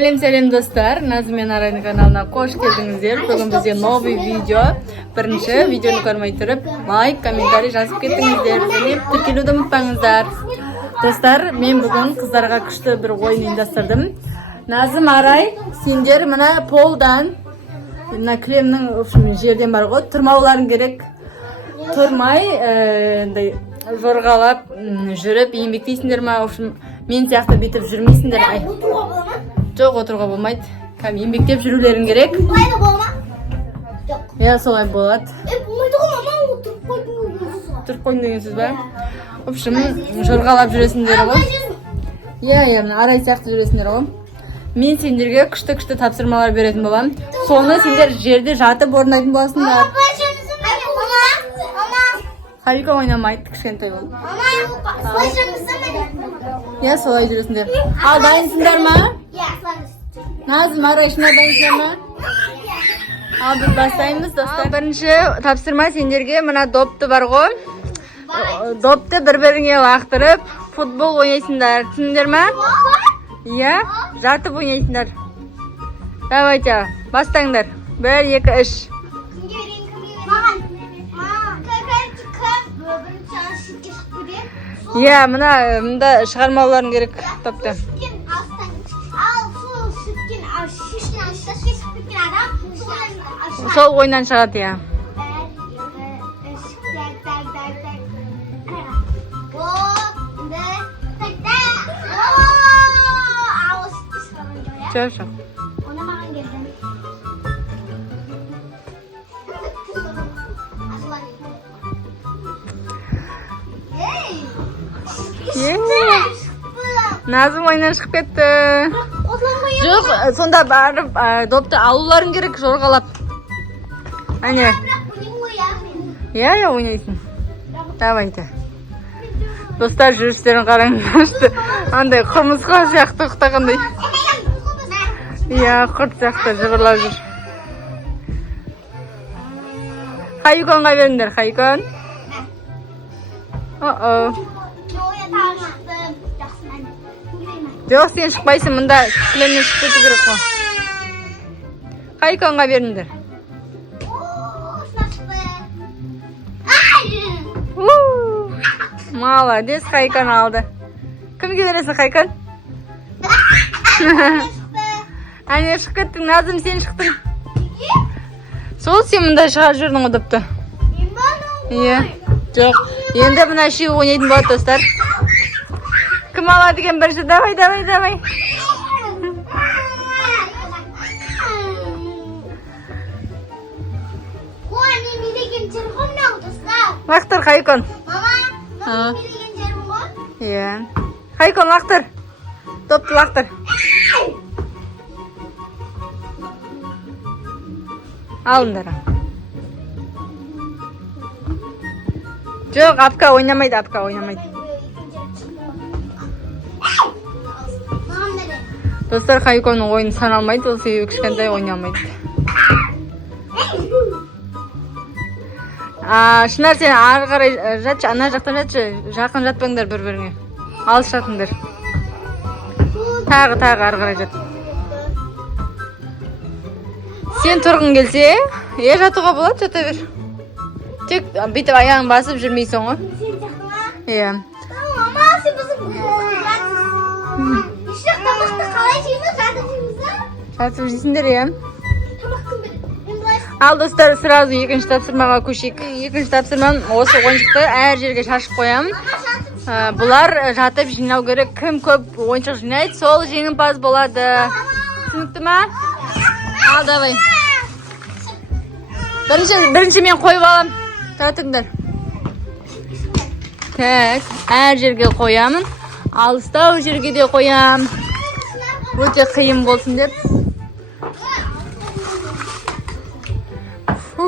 Selam dostlar, Nazım men Aray'ın kanalına hoş geldinizler. Bugün bizge новый video. Birinchi videoni ko'rmay turib, like, kommentariy yozib ketingizlar. Meni tirkiluvni unutmangizlar. Dostlar, men bugun qizlarga kuchli bir o'yin uyushtirdim. Nazım Aray, sendер mana poldan, mana kremning yerdan bor qo'y, turmavlaring kerak. Turmay, jorg'alab yurib, еңбектейсіңдер ме? Men сияқты bitib жүрмейсіңдер. Жоқ, отыруға болмайды. Кәм еңбектеп жүрулерің керек. Болмайды болма. Жоқ. Я солай болады. Болмайды ғой мама, отырып қойдың ғой. Тұрып қойдың деген сөз ба? В общем, жорғалап жүресіңдер ғой. Иә, мына Арай сияқты жүресіңдер ғой. Мен сендерге күшті тапсырмалар беретін боламын. Соны сендер жерде жатып орындайтын боласыңдар. Харика ойнамайды, кішкентай бол. Я солай жүресіңдер. Ал дайынсыңдар ма? Назым Арай, шына дайынсыңдар ма? Ал біз бастаймыз, достар. Бірінші тапсырма сендерге мына допты бар ғой. Допты бір-біріңе лақтырып, футбол ойнайсыңдар. Түсіндіңдер ма? Иә, жатып ойнайсыңдар. Давайте, бастаңдар. 1, 2, 3. Иә, мында шығармауларың керек топты. Сол ойнан шығады, иә. Жоқ. Назым ойнан шығып кетті. Жоқ, сонда барып допты алуларың керек жорғалап. Әне. Иә, ойнайсың. Давайте. Достар, жүрістерін қараңыздаршы. Андай құмырсқа сияқты ұқтағандай. Иә, құрт сияқты жыбырлап жүр. Хайконға беріңдер, Хайкон. Жоқ, сен шықпайсың, мұнда кілемнен шығып кету керек қой. Хайконға беріңдер. Молодец, Хайкон алды. Кімге бересің, Хайкон? Әне шығып кеттің, Назым, сен шықтың. Сол сен мұнда шығар жүрдің ұдыпты. Иә, жоқ. Енді мұна үшеу ойнайтын болады, достар. Кім алады екен бірінші? Давай. Лақтыр, Хайкон. Мама, мен деген жерім ғой? Иә. Хайкон, лақтыр. Допты лақтыр. Алыңдар. Жоқ, апка ойнамайды. Достар, Хайконның ойын саналмайды, ол себебі кішкентай ойнамайды. Шынар, сен ары қарай жатшы, ана жақтан жатшы, жақын жатпаңдар бір-біріңе. Алыс жатыңдар. Тағы ары қарай жат. Сен тұрғың келсе, жатуға болады, жата бер. Тек бүйтіп аяғын басып жүрмейсің ғой. Иә. Мама, сен біздің еш тамақты қалай жейміз, жатып жейміз? Жатып жейсіңдер, иә. Ал достар, сразу екінші тапсырмаға көшейік. Екінші тапсырмам осы ойыншықты әр жерге шашып қоямын. Бұлар жатып жинау керек. Кім көп ойыншық жинайды, сол жеңімпаз болады. Түсінікті ма? Ал, давай. Бірінші мен қойып алам. Тұратыңдар. Так, әр жерге қоямын. Алыстау жерге де қоям. Өте қиын болсын деп.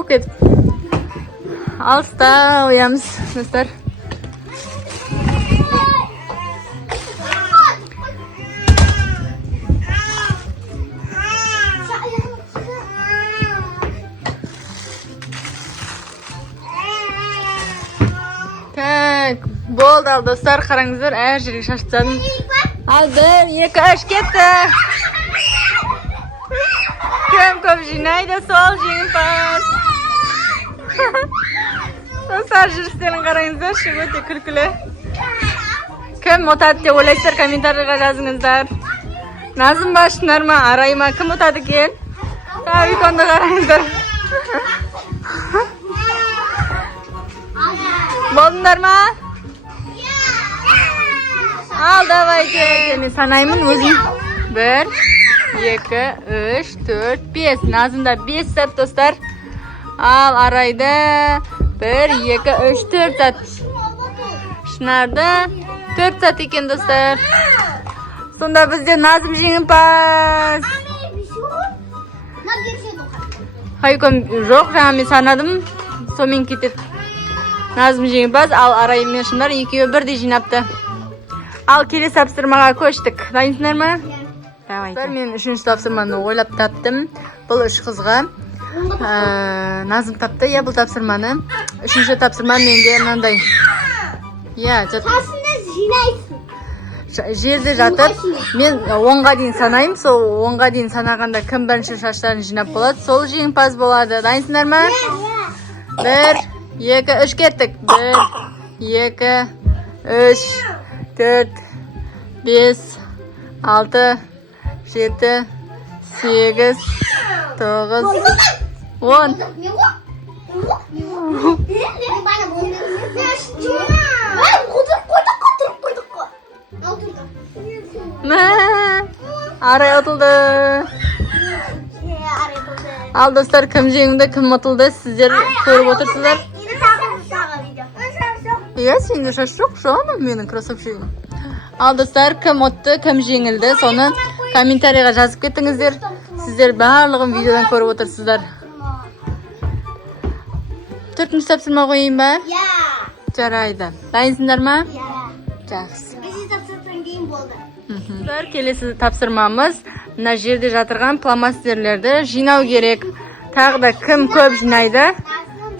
Кетіп. Алыстау қоямыз, достар. Так, болды, ал достар, қараңыздар, әр жерге шашып тастадым. Al 1, 2, 3 ketdi. Jinay da sol jengimpas. Dostlar jirishlerini qarangizlar, shu o'ta kulkili. Kim o'tadi deb o'ylaysizlar, kommentariyga yozingizlar. Nazim Bashnarma, Arayma kim o'tadi ekan? Tabikonda qarangizlar. Bo'ldinglarmi? Al davaychi. Men sanayman o'zim. 1 2 3 4 5. Nazimda 5 sat do'stlar. Al Arayda 1 2 3 4 sat. Shinarda 4 sat ekan do'stlar. Sonda bizde Nazim jengimpas. Haykom yo'q, men sanadim. So'ming ketib. Nazim jengimpas, al Aray men shular 2-1 deb jinapti. Al kelesi topshirmaga ko'chdik. Daynsizlarmi? Davay. Men 3-chi topshirmani o'ylab topdim. Bu 3 qizga Nazim topdi, ya bu topshirmani. 3-chi topshirma menga menday. Ya, Aslında jinaysiz. Жерде жатып, мен 10ға дейін санайым. Сол 10ға дейін санағанда кім бірінші шаштарын жинап болады, сол жеңімпаз болады. Дайынсыңдар ма? 1 2 3 кеттік. 1 2 3 4 5 6 7 8 9 10. Aray atıldı. Al dostlar, kim jengimde kim atıldı sizler ko'rib o'tirsizlar. Ya sende şaş yok şu an mening krasavchigim. Al dostlar, kim o'tdi, kim jengildi, soni kommentariyaga yozib ketingizlar. Sizlar barlig'im videodan ko'rib o'tirsizlar. 4-chi topshirma qo'yaymi? Ya. Jaraydi. Daynsizlarmi? Ya. Yaxshi. Bizi topshirgan keyin bo'ldi. Dostlar, kelesi topshirmamiz mana yerda жатырған flomasterlarni jinav kerak. Taqda kim ko'p jinaydi,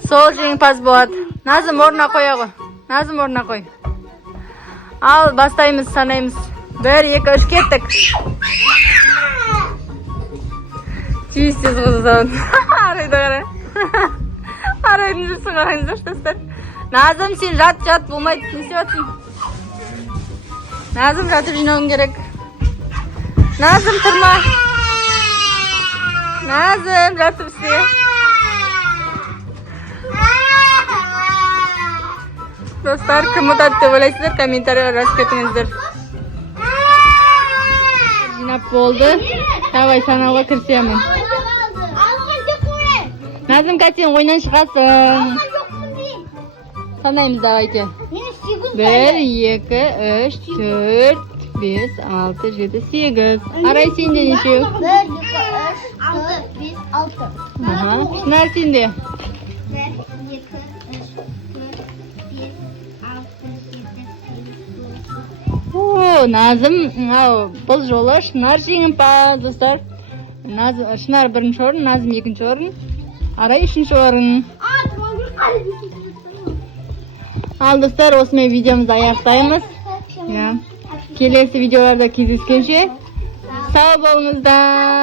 sol jengimpas bo'ladi. Nazim o'rna qo'yag'i. Nazim o'rna qo'y. Al, bastaymiz, sanaymiz. 1 2 3 ketdik. Tiysiz qizim. Arayda qara. Arayda qarangizlar dostlar. Nazim sen jat bo'lmaydi, nesyapsın? Nazim жатып жинауың керек. Nazim тұрма. Nazim жатып істе. Dostlar, kim o'tadi deb o'ylaysizlar, kommentariyaga yozib ketingizlar. Jinab bo'ldi. Davay sanavga kirsayman. Nazim kaçın o'yindan chiqasan. Sanaymiz davaychi. 1 2 3 4 5 6 7 8. Aray sende necha? 1 2 3 6 5 6. Aha, shunar sende. 1 2 3 4 5 6 7 8. Oo, Nazim, bu жолы Шынар жеңімпаз, достар. Nazim, Шынар birinchi o'rin, Nazim ikkinchi o'rin, Aray uchinchi o'rin. Al dostlar, osmay videomizni аяқтаймыз. Kelesi videolarda кездескенше sağ bo'lingizlar.